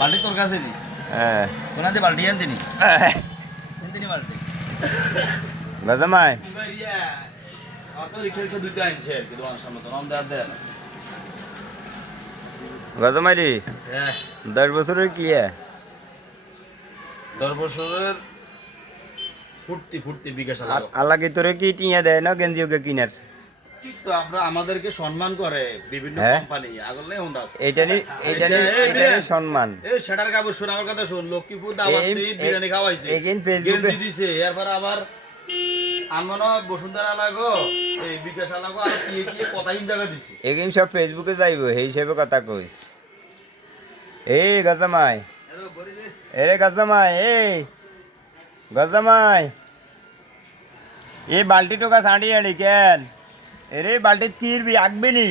বালতি তোর কাছে নি হ্যাঁ কোনাতে বালতি আনতিনি আনতিনি বালতি গজমাই অত রিক্সা দুইটা আনছে আর কি দোকানের সামনে তো নাম দেয় না গজমাই রে হ্যাঁ 10 বছরের কি 10 বছরের ফুর্তি বিকাশ আল্লাহ কি তোরে কি টিয়া দেয় না গেঞ্জি ওকে কিনার তো আমরা আমাদেরকে সম্মান করে বিভিন্ন হ্যাঁ? কোম্পানি আগলে হুন্দাস এইটা নি সম্মান এই সেটার কাবু শুন আমার কথা শুন লক্ষ্মীপুর দাওয়াত দিয়ে বিরিয়ানি খাওয়াইছে এগেইন ফেসবুকে গেঞ্জি দিছে এরপর আবার আমনো বসুন্ধরা লাগো এই বিকাশ লাগো আর কি কি কথা হিন জায়গা দিছে এগেইন সব ফেসবুকে যাইব এই হিসেবে কথা কইস এই গজমাই এরে গজমাই এই গজমাই এই বালতি টোকা ছাড়ি আনি কেন এরে বালতি কিরবি আগবে নি